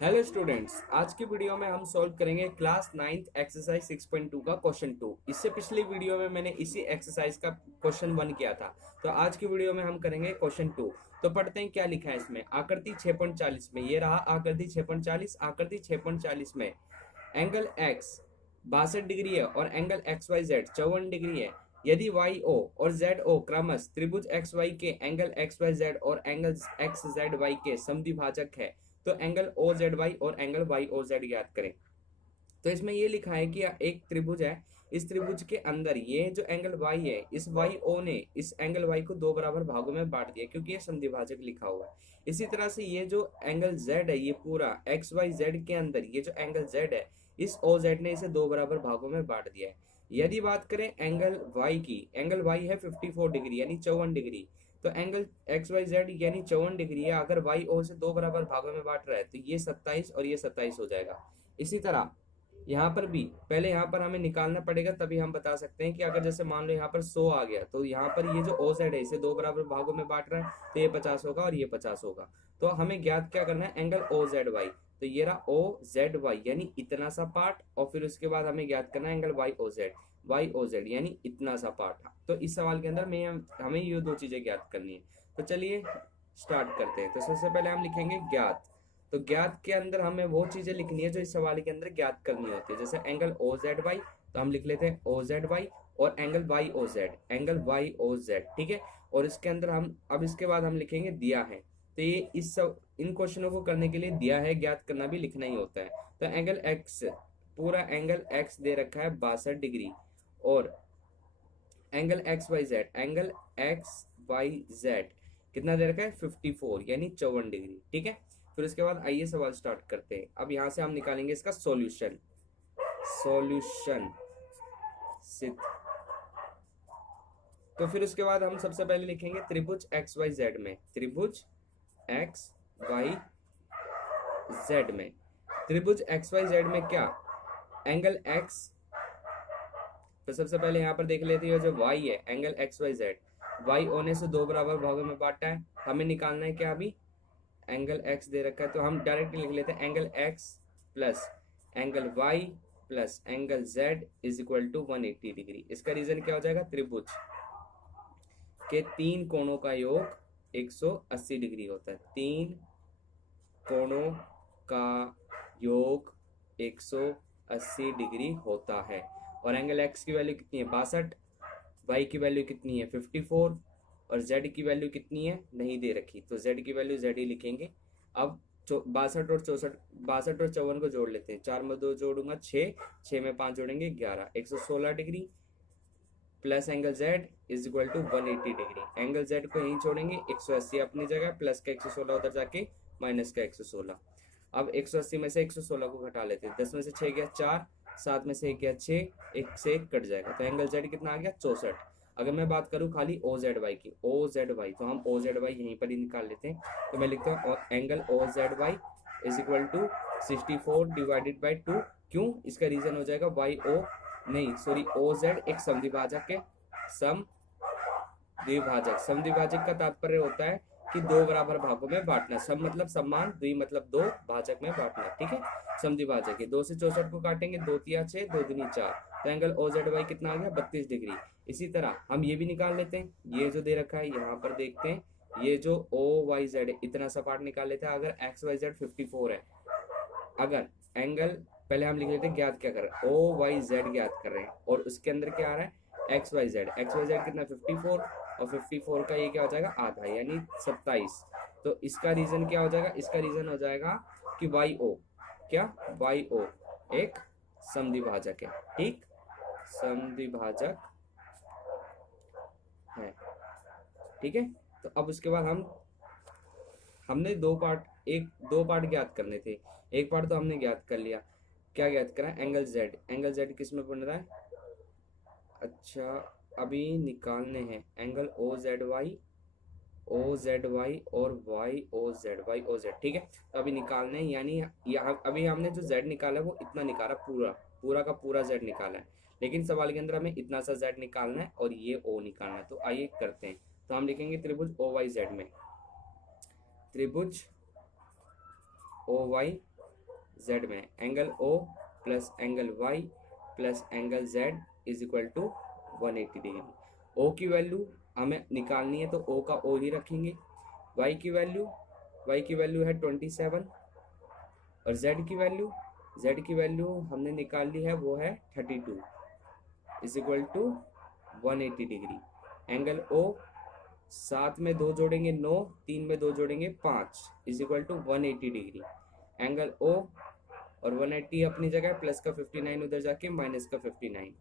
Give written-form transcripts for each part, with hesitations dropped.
Hello students, आज की video में हम सॉल्व करेंगे क्लास 9th एक्सरसाइज 6.2 का क्वेश्चन 2। इससे पिछली वीडियो में मैंने इसी एक्सरसाइज का क्वेश्चन 1 किया था। तो आज की वीडियो में हम करेंगे क्वेश्चन 2। तो पढ़ते हैं क्या लिखा है इसमें। आकृति 6.40 में, ये रहा आकृति 6.40। आकृति 6.40 में एंगल एक्स 62 डिग्री है और angle X Y Z 54 degree है। यदि वाई ओ और जेड ओ क्रमश त्रिभुज एक्स वाई के एंगल एक्स वाई जेड और एंगल एक्स जेड वाई के समद्विभाजक है, तो एंगल ओ जेड वाई और एंगल वाई ओ जेड ज्ञात करें। तो इसमें ये लिखा है कि एक त्रिभुज है। इस त्रिभुज के अंदर ये जो एंगल वाई है, इस वाई ओ ने इस एंगल वाई को दो बराबर भागों में बांट दिया, क्योंकि ये समद्विभाजक लिखा हुआ है। इसी तरह से ये जो एंगल जेड है, ये पूरा एक्स वाई जेड के अंदर ये जो एंगल जेड है, इस ओ जेड ने इसे दो बराबर भागों में बांट दिया है। यदि बात करें एंगल वाई की, एंगल वाई है 54 डिग्री यानी 54 डिग्री। तो एंगल एक्स वाई जेड यानी 54 डिग्री है, अगर वाई ओ से दो बराबर भागों में बांट रहा है तो ये 27 और ये 27 हो जाएगा। इसी तरह यहाँ पर भी पहले यहाँ पर हमें निकालना पड़ेगा, तभी हम बता सकते हैं कि अगर जैसे मान लो यहाँ पर 100 आ गया, तो यहाँ पर ये जो ओ जेड है इसे दो बराबर भागों में बांट रहा है, तो ये 50 होगा और ये 50 होगा। तो हमें ज्ञात क्या करना है, एंगल ओ जेड वाई। तो ये रहा ओ जेड वाई यानी इतना सा पार्ट, और फिर उसके बाद हमें ज्ञात करना है angle Y O Z. Y O Z यानी इतना सा पार्ट। तो इस सवाल के अंदर में हमें ये दो चीजें ज्ञात करनी है। तो चलिए स्टार्ट करते हैं। तो सबसे पहले हम लिखेंगे ज्ञात। तो ज्ञात के अंदर हमें वो चीजें लिखनी है जो इस सवाल के अंदर ज्ञात करनी होती है। जैसे एंगल ओ जेड वाई, तो हम लिख लेते हैं ओ जेड वाई, और angle Y O Z, angle Y O Z, ठीक है। और इसके अंदर हम अब इसके बाद हम लिखेंगे दिया है। तो ये इस सब इन क्वेश्चनों को करने के लिए दिया है ज्ञात करना भी लिखना ही होता है। तो एंगल एक्स, पूरा एंगल एक्स दे रखा है 62 डिग्री, और angle X Y Z, angle X Y Z कितना दे रखा है 54 यानी 54 डिग्री, ठीक है। फिर उसके बाद आइए सवाल स्टार्ट करते हैं। अब यहां से हम निकालेंगे इसका सॉल्यूशन। सॉल्यूशन सिद्ध। तो फिर उसके बाद हम सबसे पहले लिखेंगे त्रिभुज एक्स वाई जेड में, त्रिभुज एक्स वाई जेड में, त्रिभुज एक्स वाई जेड में क्या, एंगल एक्स। तो सबसे पहले यहाँ पर देख लेते हैं जो y है, angle X Y Z, Y होने से दो बराबर भागों में बांटा है। हमें निकालना है क्या, अभी एंगल x दे रखा है, तो हम डायरेक्ट लिख लेते हैं angle x plus angle y plus angle z is equal to 180 degree. इसका रीजन क्या हो जाएगा, त्रिभुज के तीन कोणों का योग 180 डिग्री होता है। तीन कोणों का योग 180 डिग्री होता है। और एंगल एक्स की वैल्यू कितनी है 62, वाई की वैल्यू कितनी है 54, और जेड की वैल्यू कितनी है नहीं दे रखी, तो जेड की वैल्यू जेड ही लिखेंगे। अब 62 और 64, 62 और 54 को जोड़ लेते हैं। 4 में 2 जोड़ूंगा 6, 6 में 5 जोड़ेंगे 11, 116 degree plus angle Z is equal to 180 degree. Angle Z को यहीं छोड़ेंगे, 180 अपनी जगह, प्लस का 116 उधर जाके माइनस का 116। अब 180 में से 116 को घटा लेते हैं। 10 में से 6 गया 4, 7 में से 1 गया 6, 1 से 1 कट जाएगा, तो एंगल जेड कितना आ गया 64। अगर मैं बात करूं खाली ओ जेड वाई की, ओ जेड वाई, तो हम ओ जेड वाई यहीं पर ही निकाल लेते हैं। तो मैं लिखता हूँ angle O Z Y is equal to 64 divided by 2। क्यों, इसका रीजन हो जाएगा वाई ओ, नहीं सॉरी, ओ जेड एक समद्विभाजक है। सम द्विभाजक, समद्विभाजक का तात्पर्य होता है कि दो बराबर भागों में बांटना। सम मतलब समान, द्वि मतलब दो, भाजक में बांटना, ठीक है। समद्विभाजक है। 2 से 64 को काटेंगे, 2 तिया 6, 2 दूनी 4, तो एंगल ओ जेड वाई कितना आ गया 32 डिग्री। इसी तरह हम ये भी निकाल लेते हैं, ये जो दे रखा है यहाँ पर देखते हैं, ये जो ओ वाई जेड है इतना सा पार्ट निकाल लेते हैं। अगर एक्स वाई जेड 54 है, अगर एंगल, पहले हम लिख लेते हैं ज्ञात क्या कर रहे हैं, ओ वाई जेड ज्ञात कर रहे हैं, और उसके अंदर क्या आ रहा है X Y Z. X Y Z कितना 54, और 54 का ये क्या हो जाएगा आधा यानी 27। तो इसका रीजन क्या हो जाएगा, इसका रीजन हो जाएगा कि वाई ओ, क्या वाई ओ एक समद्विभाजक है, ठीक, समद्विभाजक है, ठीक है। तो अब उसके बाद हमने दो पार्ट, एक दो पार्ट ज्ञात करने थे। एक पार्ट तो हमने ज्ञात कर लिया, क्या ज्ञात करा, एंगल जेड। एंगल जेड किस में बन रहा है, अच्छा अभी निकालने हैं angle O Z Y, O Z Y और Y O Z, Y O Z, ठीक है। तो अभी निकालने हैं, यानी यहाँ अभी हमने जो जेड निकाला है वो इतना निकाला, पूरा पूरा का पूरा जेड निकाला है, लेकिन सवाल के अंदर हमें इतना सा जेड निकालना है और ये ओ निकालना है। तो आइए करते हैं। तो हम लिखेंगे त्रिभुज ओ वाई जेड में, त्रिभुज ओ वाई जेड में angle O plus angle Y plus angle Z is equal to 180 degree. O की वैल्यू हमें निकालनी है तो ओ का ओ ही रखेंगे। वाई की वैल्यू है 27 और जेड की वैल्यू हमने निकाल ली है, वो है 32 is equal to 180 degree. Angle O 7 में 2 जोड़ेंगे 9, 3 में 2 जोड़ेंगे 5 is equal to 180 degree. Angle O और 180 अपनी जगह, प्लस का 59 उधर जाके माइनस का 59,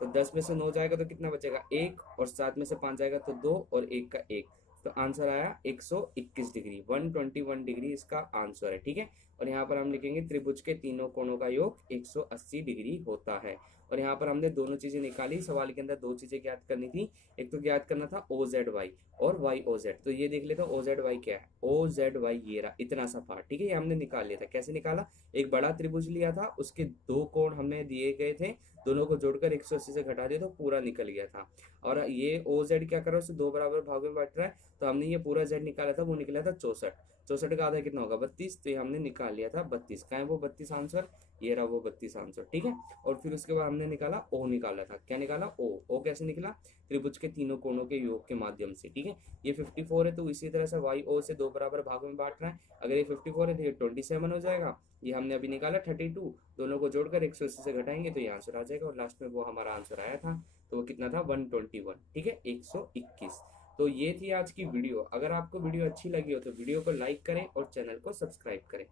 तो 10 में से 9 जाएगा तो कितना बचेगा 1, और 7 में से 5 जाएगा तो 2 और 1 का 1, तो आंसर आया 121 डिग्री। 121 डिग्री इसका आंसर है। ठीक है, और यहाँ पर हम लिखेंगे त्रिभुज के तीनों कोणों का योग 180 डिग्री होता है। और यहाँ पर हमने दोनों चीजें निकाली। सवाल के अंदर दो चीजें ज्ञात करनी थी, एक तो ज्ञात करना था ओ जेड वाई और वाई ओ जेड। तो ये देख लेते हैं ओ जेड वाई क्या है। ओ जेड वाई ये रहा, इतना सा पार्ट। ठीक है, ये हमने निकाल लिया था। कैसे निकाला, एक बड़ा त्रिभुज लिया था, उसके दो कोण हमें दिए गए थे, दोनों को जोड़कर 180 से घटा दिया तो पूरा निकल गया था। और ये ओ जेड क्या कर रहा है, उसे दो बराबर भागों में बांट रहा है, तो हमने ये पूरा जेड निकाला था, वो निकला था 64। 64 का आधा कितना होगा 32, तो ये हमने निकाल लिया था 32। कहाँ है वो 32 आंसर, ये रहा वो 32 आंसर। ठीक है, और फिर उसके बाद हमने निकाला ओ, निकाला था। क्या निकाला, ओ कैसे निकला, त्रिभुज के तीनों कोणों के योग के माध्यम से। ठीक है, ये 54 है तो इसी तरह से वाई ओ से दो बराबर भागों में बांट रहा है। अगर ये 54 है तो ये 27 हो जाएगा। ये हमने अभी निकाला 32, दोनों को जोड़कर 180 से घटाएंगे तो ये आंसर आ जाएगा, और लास्ट में वो हमारा आंसर आया था, तो वो कितना था 121। ठीक है, 121। तो ये थी आज की वीडियो। अगर आपको वीडियो अच्छी लगी हो तो वीडियो को लाइक करें और चैनल को सब्सक्राइब करें।